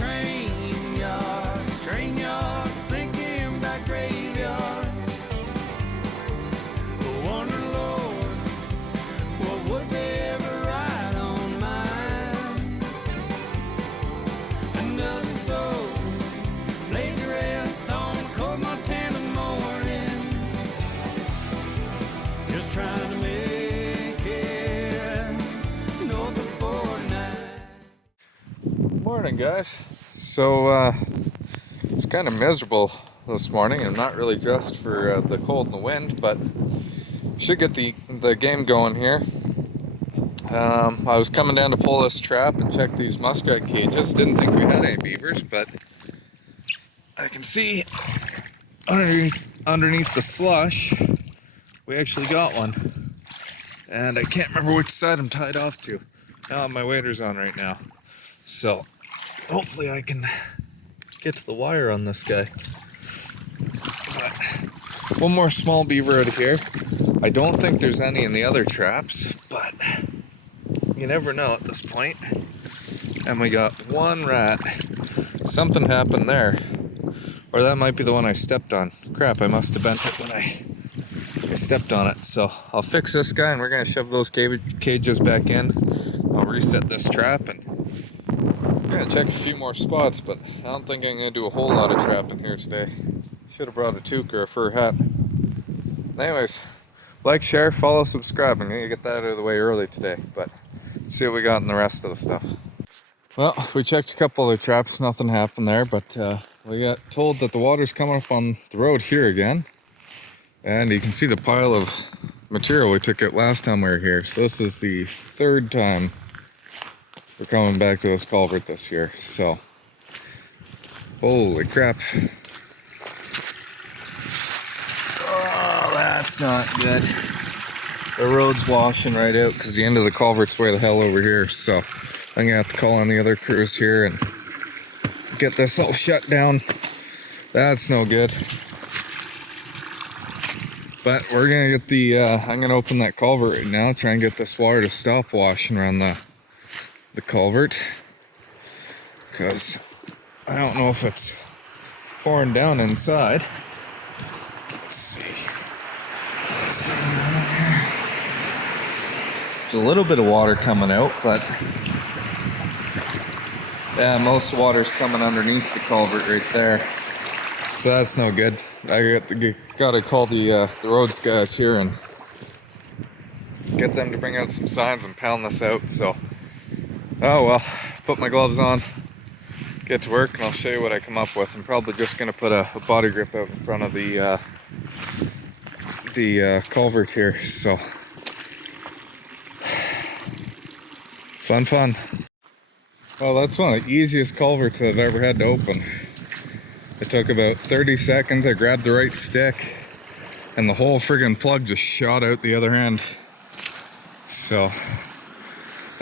train yards, thinking about graveyards. I wonder, Lord, what would they ever write on mine? Another soul laid to rest on a cold Montana morning, just trying to make it north of 49. Morning, guys. So it's kind of miserable this morning. I'm not really dressed for the cold and the wind, but should get the game going here. I was coming down to pull this trap and check these muskrat cages. Didn't think we had any beavers, but I can see underneath the slush we actually got one, and I can't remember which side I'm tied off to. Now my waders on right now, so hopefully I can get to the wire on this guy. But one more small beaver out of here. I don't think there's any in the other traps, but you never know at this point. And we got one rat. Something happened there, or that might be the one I stepped on. Crap, I must have bent it when I stepped on it. So I'll fix this guy, and we're gonna shove those cages back in. I'll reset this trap, and I'm gonna check a few more spots, but I don't think I'm gonna do a whole lot of trapping here today. Should have brought a toque or a fur hat. Anyways, like, share, follow, subscribe. I'm gonna get that out of the way early today, but let's see what we got in the rest of the stuff. Well, we checked a couple other traps, nothing happened there, but we got told that the water's coming up on the road here again. And you can see the pile of material we took out last time we were here. So this is the third time we're coming back to this culvert this year. So, holy crap. Oh, that's not good. The road's washing right out because the end of the culvert's way the hell over here. So I'm gonna have to call on the other crews here and get this all shut down. That's no good. But we're gonna get the, I'm gonna open that culvert right now, try and get this water to stop washing around the culvert. Because I don't know if it's pouring down inside. Let's see. There's a little bit of water coming out, but yeah, most water's coming underneath the culvert right there. So that's no good. I gotta call the roads guys here and get them to bring out some signs and pound this out. So, oh well, put my gloves on, get to work, and I'll show you what I come up with. I'm probably just gonna put a body grip out in front of the culvert here. So, fun. Well, that's one of the easiest culverts I've ever had to open. It took about 30 seconds. I grabbed the right stick, and the whole friggin' plug just shot out the other end. So,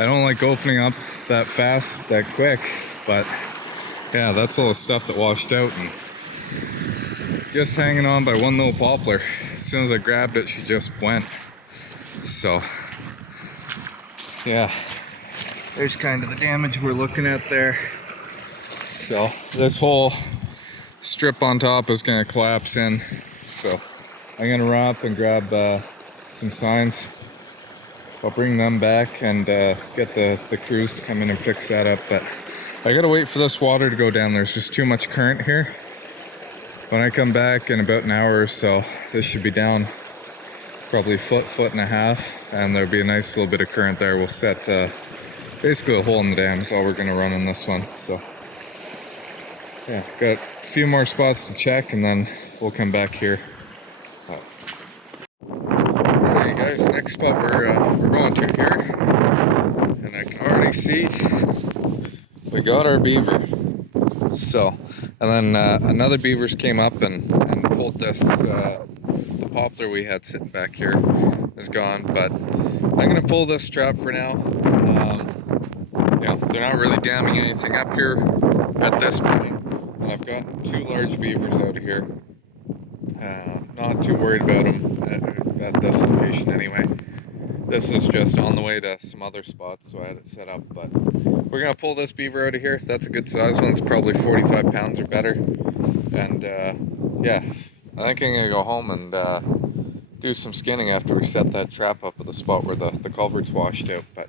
I don't like opening up that fast, that quick, but yeah, that's all the stuff that washed out, and just hanging on by one little poplar. As soon as I grabbed it, she just went. So, yeah, there's kind of the damage we're looking at there. So, this whole strip on top is going to collapse in. So, I'm going to run up and grab some signs. I'll bring them back and get the crews to come in and fix that up. But I gotta wait for this water to go down. There's just too much current here. When I come back in about an hour or so, this should be down probably foot and a half, and there'll be a nice little bit of current there. We'll set basically a hole in the dam is all we're gonna run in this one. So yeah, got a few more spots to check, and then we'll come back here. Alright guys, next spot we're going to here, and I can already see we got our beaver. So, and then another beavers came up and pulled this, the poplar we had sitting back here is gone, but I'm going to pull this trap for now. Yeah, they're not really damming anything up here at this point, and I've got two large beavers out of here. Not too worried about them at this location anyway. This is just on the way to some other spots, so I had it set up. But we're gonna pull this beaver out of here. That's a good size one. It's probably 45 pounds or better. And yeah, I think I'm gonna go home and do some skinning after we set that trap up at the spot where the culvert's washed out. But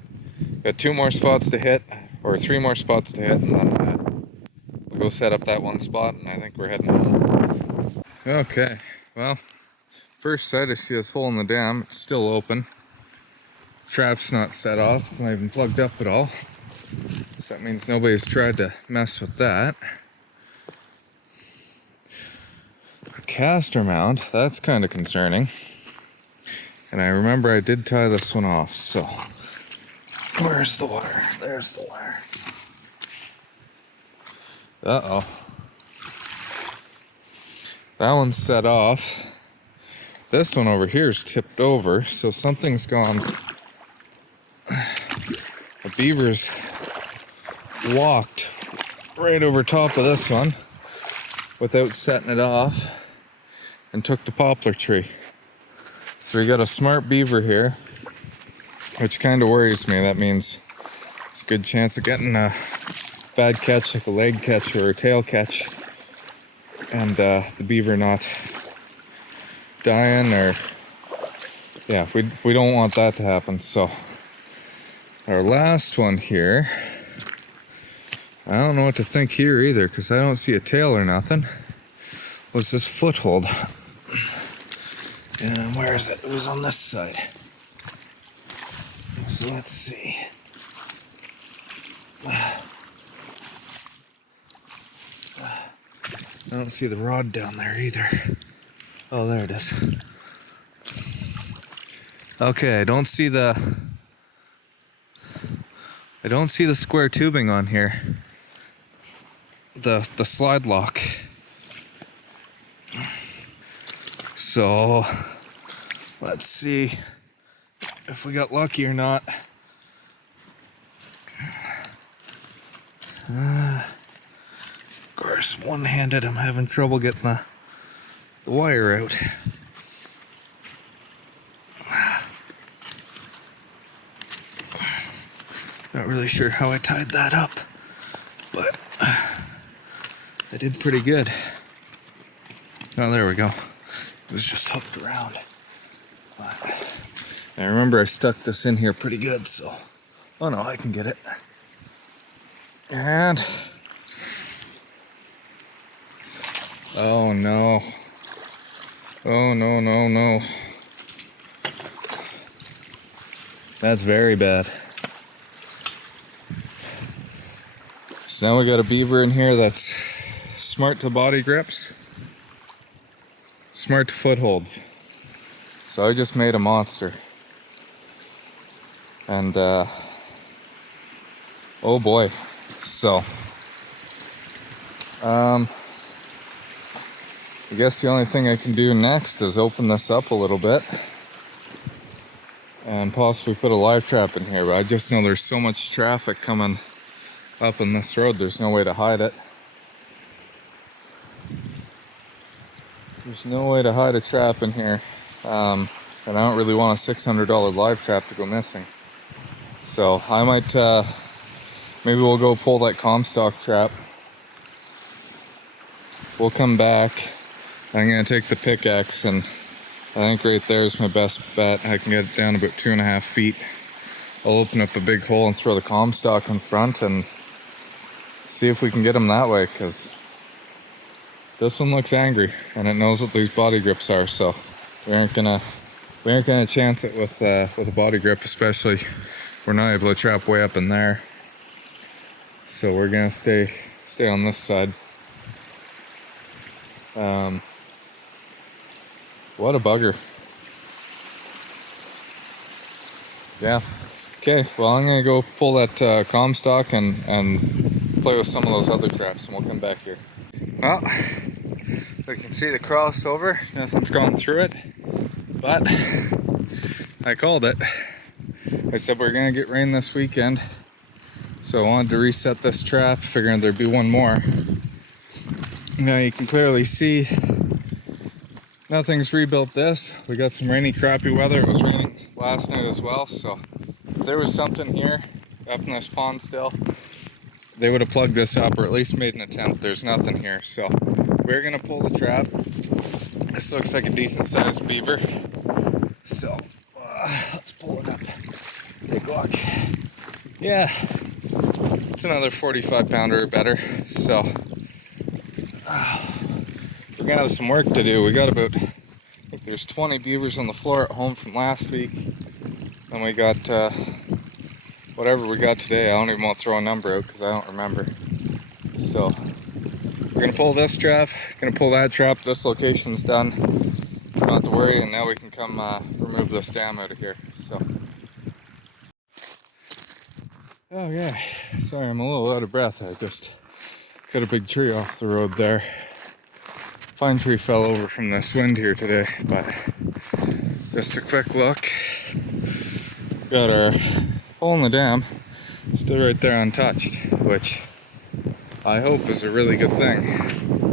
got 2 more spots to hit, or 3 more spots to hit, and then we'll go set up that one spot, and I think we're heading home. Okay, well, first sight I see this hole in the dam. It's still open. Trap's not set off. It's not even plugged up at all. So that means nobody's tried to mess with that. A caster mount, that's kind of concerning. And I remember I did tie this one off, so where's the wire? There's the wire. Uh-oh. That one's set off. This one over here is tipped over, so something's gone. The beavers walked right over top of this one without setting it off and took the poplar tree. So we got a smart beaver here, which kind of worries me. That means it's a good chance of getting a bad catch, like a leg catch or a tail catch, and the beaver not dying, or yeah, we don't want that to happen. So our last one here, I don't know what to think here either, because I don't see a tail or nothing. What's this foothold? And where is it? It was on this side. So let's see. I don't see the rod down there either. Oh, there it is. Okay, I don't see the square tubing on here. The slide lock. So let's see if we got lucky or not. Of course, one-handed, I'm having trouble getting the wire out. Not really sure how I tied that up, but I did pretty good. Oh, there we go. It was just hooked around. But I remember I stuck this in here pretty good, so... Oh no, I can get it. And... Oh no. Oh no, no, no. That's very bad. So now we got a beaver in here that's smart to body grips, smart to footholds. So I just made a monster. And oh boy. So I guess the only thing I can do next is open this up a little bit and possibly put a live trap in here, but I just know there's so much traffic coming up in this road, there's no way to hide it. There's no way to hide a trap in here, and I don't really want a $600 live trap to go missing. So I might, maybe we'll go pull that Comstock trap. We'll come back. I'm gonna take the pickaxe, and I think right there is my best bet. I can get it down about 2.5 feet. I'll open up a big hole and throw the Comstock in front and see if we can get him that way, because this one looks angry and it knows what these body grips are, so we aren't gonna chance it with a body grip, especially we're not able to trap way up in there. So we're gonna stay on this side. What a bugger. Yeah. Okay, well I'm gonna go pull that Comstock and play with some of those other traps, and we'll come back here. Well, we can see the crossover. Nothing's gone through it, but I called it. I said we're gonna get rain this weekend, so I wanted to reset this trap, figuring there'd be one more. Now you can clearly see nothing's rebuilt this. We got some rainy, crappy weather. It was raining last night as well, so if there was something here up in this pond still, they would have plugged this up or at least made an attempt. There's nothing here, so we're gonna pull the trap. This looks like a decent sized beaver, so let's pull it up. Take a look. Yeah, it's another 45 pounder or better, so we're gonna have some work to do. We got about, I think there's 20 beavers on the floor at home from last week, and we got whatever we got today. I don't even want to throw a number out because I don't remember. So we're gonna pull this trap, gonna pull that trap. This location's done, don't have to worry, and now we can come remove this dam out of here. So oh yeah, sorry, I'm a little out of breath. I just cut a big tree off the road there. Pine tree fell over from this wind here today, but just a quick look. Got our hole in the dam still right there untouched, which I hope is a really good thing.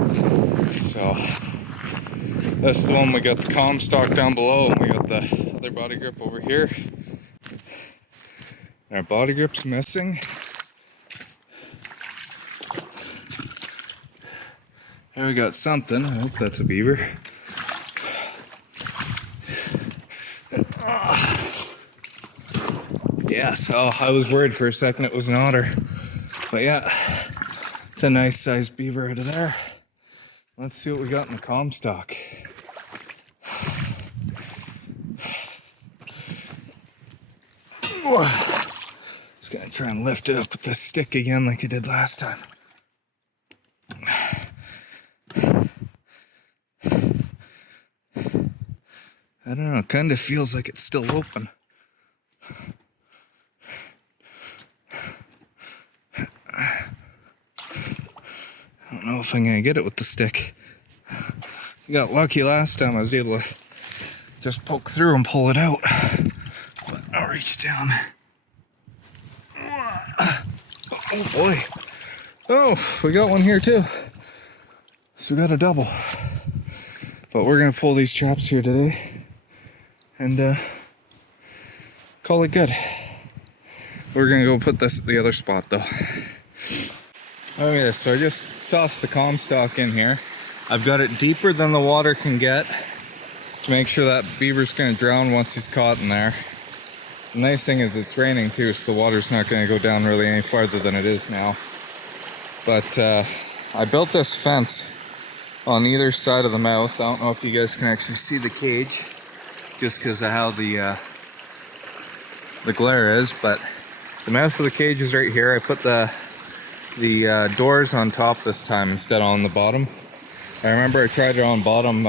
So this is the one we got the Comstock down below, and we got the other body grip over here. Our body grip's missing. There we got something. I hope that's a beaver. Yeah, so I was worried for a second it was an otter. But yeah, it's a nice sized beaver out of there. Let's see what we got in the Comstock. Just gonna try and lift it up with this stick again like I did last time. I don't know, it kind of feels like it's still open. I don't know if I'm gonna get it with the stick. I got lucky last time, I was able to just poke through and pull it out. But I'll reach down. Oh boy. Oh, we got one here too. So we got a double. But we're gonna pull these traps here today and call it good. We're gonna go put this at the other spot though. Okay, so I just tossed the Comstock in here. I've got it deeper than the water can get to make sure that beaver's gonna drown once he's caught in there. The nice thing is it's raining too, so the water's not gonna go down really any farther than it is now. But I built this fence on either side of the mouth. I don't know if you guys can actually see the cage, just because of how the glare is, but the mouth of the cage is right here. I put the doors on top this time instead of on the bottom. I remember I tried it on bottom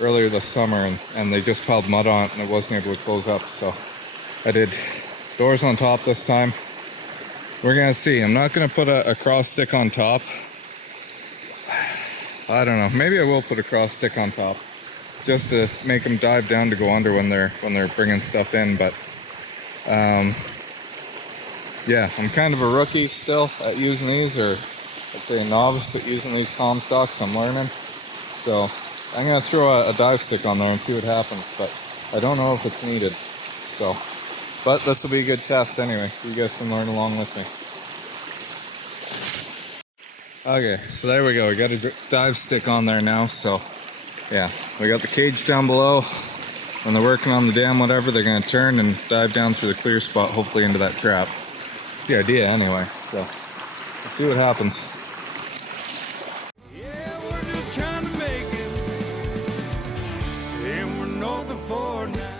earlier this summer, and they just piled mud on it and it wasn't able to close up, so I did doors on top this time. We're gonna see. I'm not gonna put a cross stick on top. I don't know, maybe I will put a cross stick on top just to make them dive down to go under when they're bringing stuff in. But yeah, I'm kind of a rookie still at using these, or I'd say a novice at using these Comstocks. I'm learning, so I'm gonna throw a dive stick on there and see what happens, but I don't know if it's needed. So, but this will be a good test anyway. You guys can learn along with me. Okay, so there we go. We got a dive stick on there now. So yeah, we got the cage down below. When they're working on the dam, whatever, they're gonna turn and dive down through the clear spot, hopefully into that trap. That's the idea anyway, so let's see what happens. Yeah, we're just trying to make it, and we're north of 4 now.